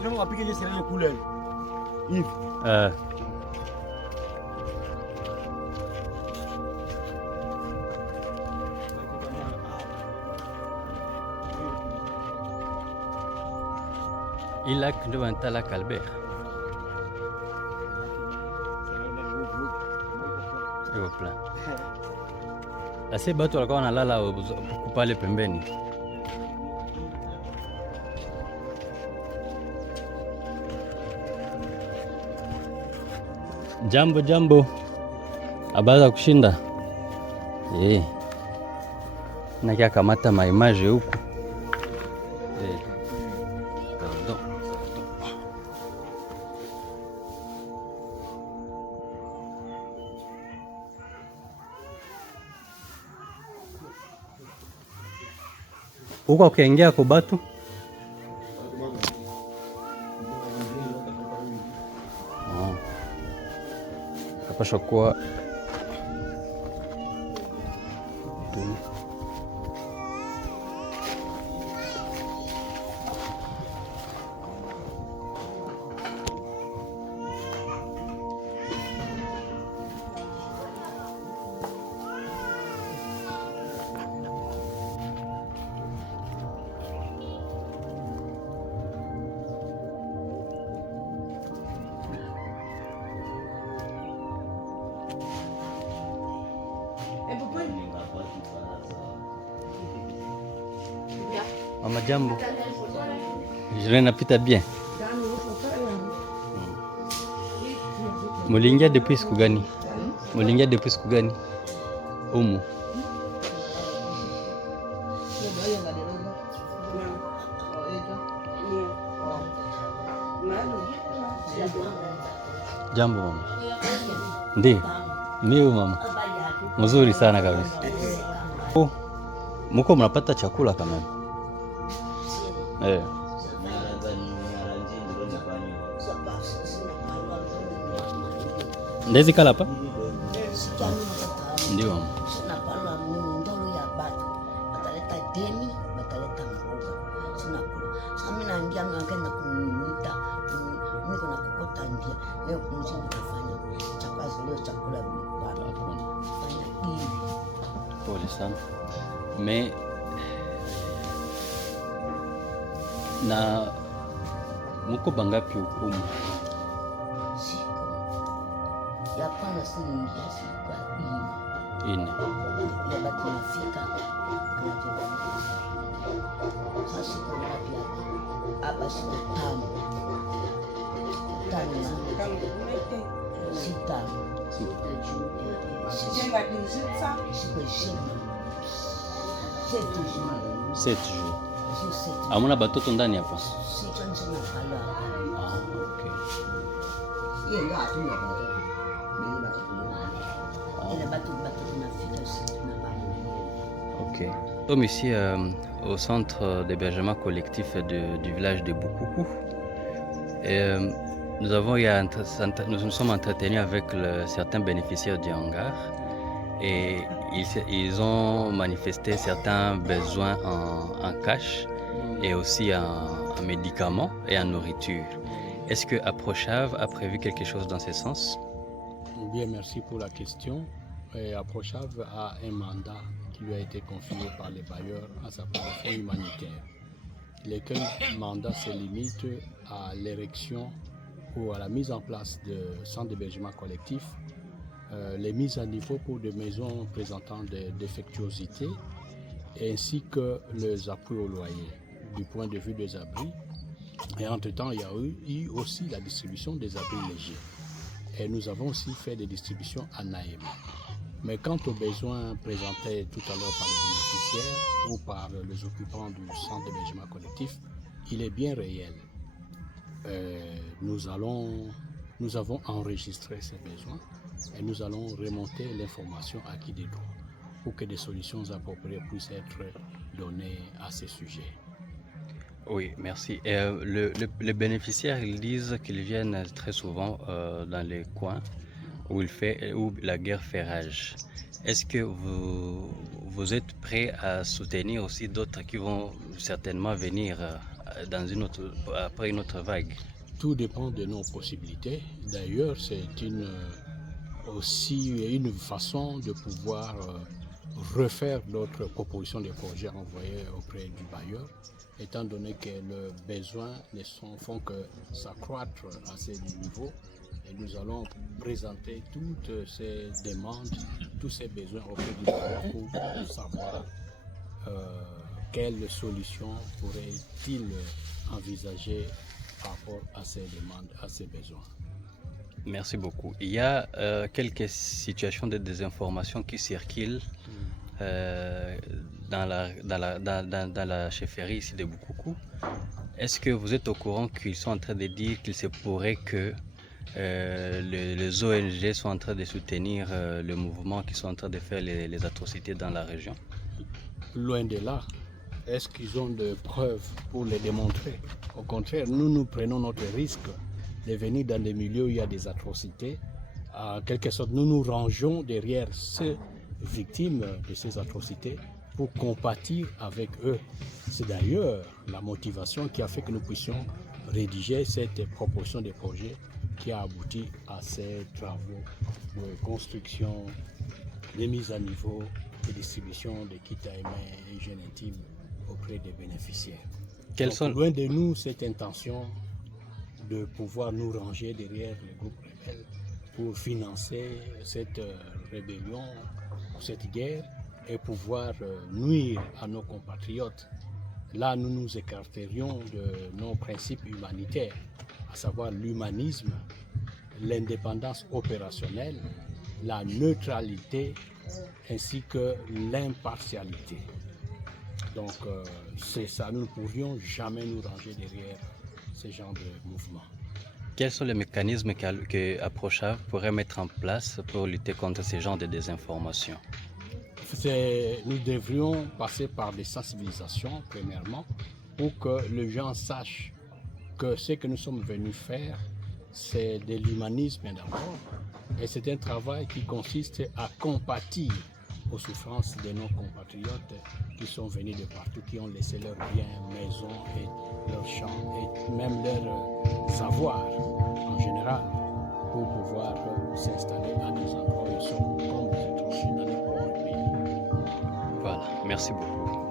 Sinon, on va piquer juste les couleurs. Yves. Ila ndio wanatala Albert. Iko plan. Ase batu walikuwa wanalala pale pembeni. Jambo jambo. Habari za kushinda? Nakia kamata maimaje huku. Huko ukiingia kwa batu kapasha kuwa Mama jambo. Je napita bien. Muliingia depuis siku gani? Muliingia depuis siku gani? Umu. Jambo mama. Ndiyo. Ndiyo mama. Mzuri sana kabisa. Muko mnapata chakula kama ndezi kala hapa? Ndio mama. Pole sana. Na muko bangapi hukumu? Ya kwanza siliingia siku ine. Ya baki nafika sasa siku ngapi hapa? Siku tano. Sita. Sept jours. Amuna batoto ndani hapa? Okay. Ok. Nous sommes ici au centre d'hébergement collectif du village de Boukoukou. Et, nous nous sommes entretenus avec certains bénéficiaires du hangar et ils ont manifesté certains besoins en cash et aussi en médicaments et en nourriture. Est-ce que Aprochave a prévu quelque chose dans ce sens? Bien, merci pour la question. Aprochave a un mandat qui lui a été confié par les bailleurs à sa position humanitaire. Lesquels mandats se limitent à l'érection ou à la mise en place de centres d'hébergement collectif, les mises à niveau pour des maisons présentant des défectuosités, ainsi que les appuis au loyer du point de vue des abris. Et entre-temps, il y a eu aussi la distribution des abris légers. Et nous avons aussi fait des distributions à Naïm. Mais quant aux besoins présentés tout à l'heure par les bénéficiaires ou par les occupants du centre d'hébergement collectif, il est bien réel. Nous avons enregistré ces besoins et nous allons remonter l'information à qui des droits pour que des solutions appropriées puissent être données à ces sujets. Oui, merci. Les bénéficiaires, ils disent qu'ils viennent très souvent dans les coins où la guerre fait rage. Est-ce que vous êtes prêt à soutenir aussi d'autres qui vont certainement venir après une autre vague? Tout dépend de nos possibilités. D'ailleurs, c'est aussi une façon de pouvoir refaire d'autres propositions de projets envoyés auprès du bailleur, étant donné que les besoins ne font que s'accroître à ces niveaux. Et nous allons présenter toutes ces demandes, tous ces besoins auprès du bailleur pour savoir quelles solutions pourrait-il envisager par rapport à ces demandes, à ces besoins. Merci beaucoup. Il y a quelques situations de désinformation qui circulent dans la chefferie ici de Boukoukou. Est-ce que vous êtes au courant qu'ils sont en train de dire qu'il se pourrait que les ONG sont en train de soutenir le mouvement qui sont en train de faire les atrocités dans la région? Loin de là. Est-ce qu'ils ont des preuves pour les démontrer? Au contraire, nous prenons notre risque de venir dans des milieux où il y a des atrocités. En quelque sorte, nous nous rangeons derrière ces victimes de ces atrocités pour compatir avec eux. C'est d'ailleurs la motivation qui a fait que nous puissions rédiger cette proposition de projet qui a abouti à ces travaux de construction, de mise à niveau et distribution de kits AMR et hygiène intime auprès des bénéficiaires. Donc, loin de nous cette intention de pouvoir nous ranger derrière les groupes rebelles pour financer cette rébellion, cette guerre et pouvoir nuire à nos compatriotes. Là, nous nous écarterions de nos principes humanitaires, à savoir l'humanisme, l'indépendance opérationnelle, la neutralité ainsi que l'impartialité. Donc c'est ça, nous ne pourrions jamais nous ranger derrière ce genre de mouvement. Quels sont les mécanismes que Approchav pourrait mettre en place pour lutter contre ce genre de désinformation? Nous devrions passer par des sensibilisations, premièrement, pour que les gens sachent que ce que nous sommes venus faire, c'est de l'humanisme d'abord, et c'est un travail qui consiste à compatir aux souffrances de nos compatriotes qui sont venus de partout, qui ont laissé leurs biens, maisons et leurs champs et même leurs savoirs en général pour pouvoir s'installer à des endroits où ils sont comme des étrangers dans leur propre pays. Voilà, merci beaucoup.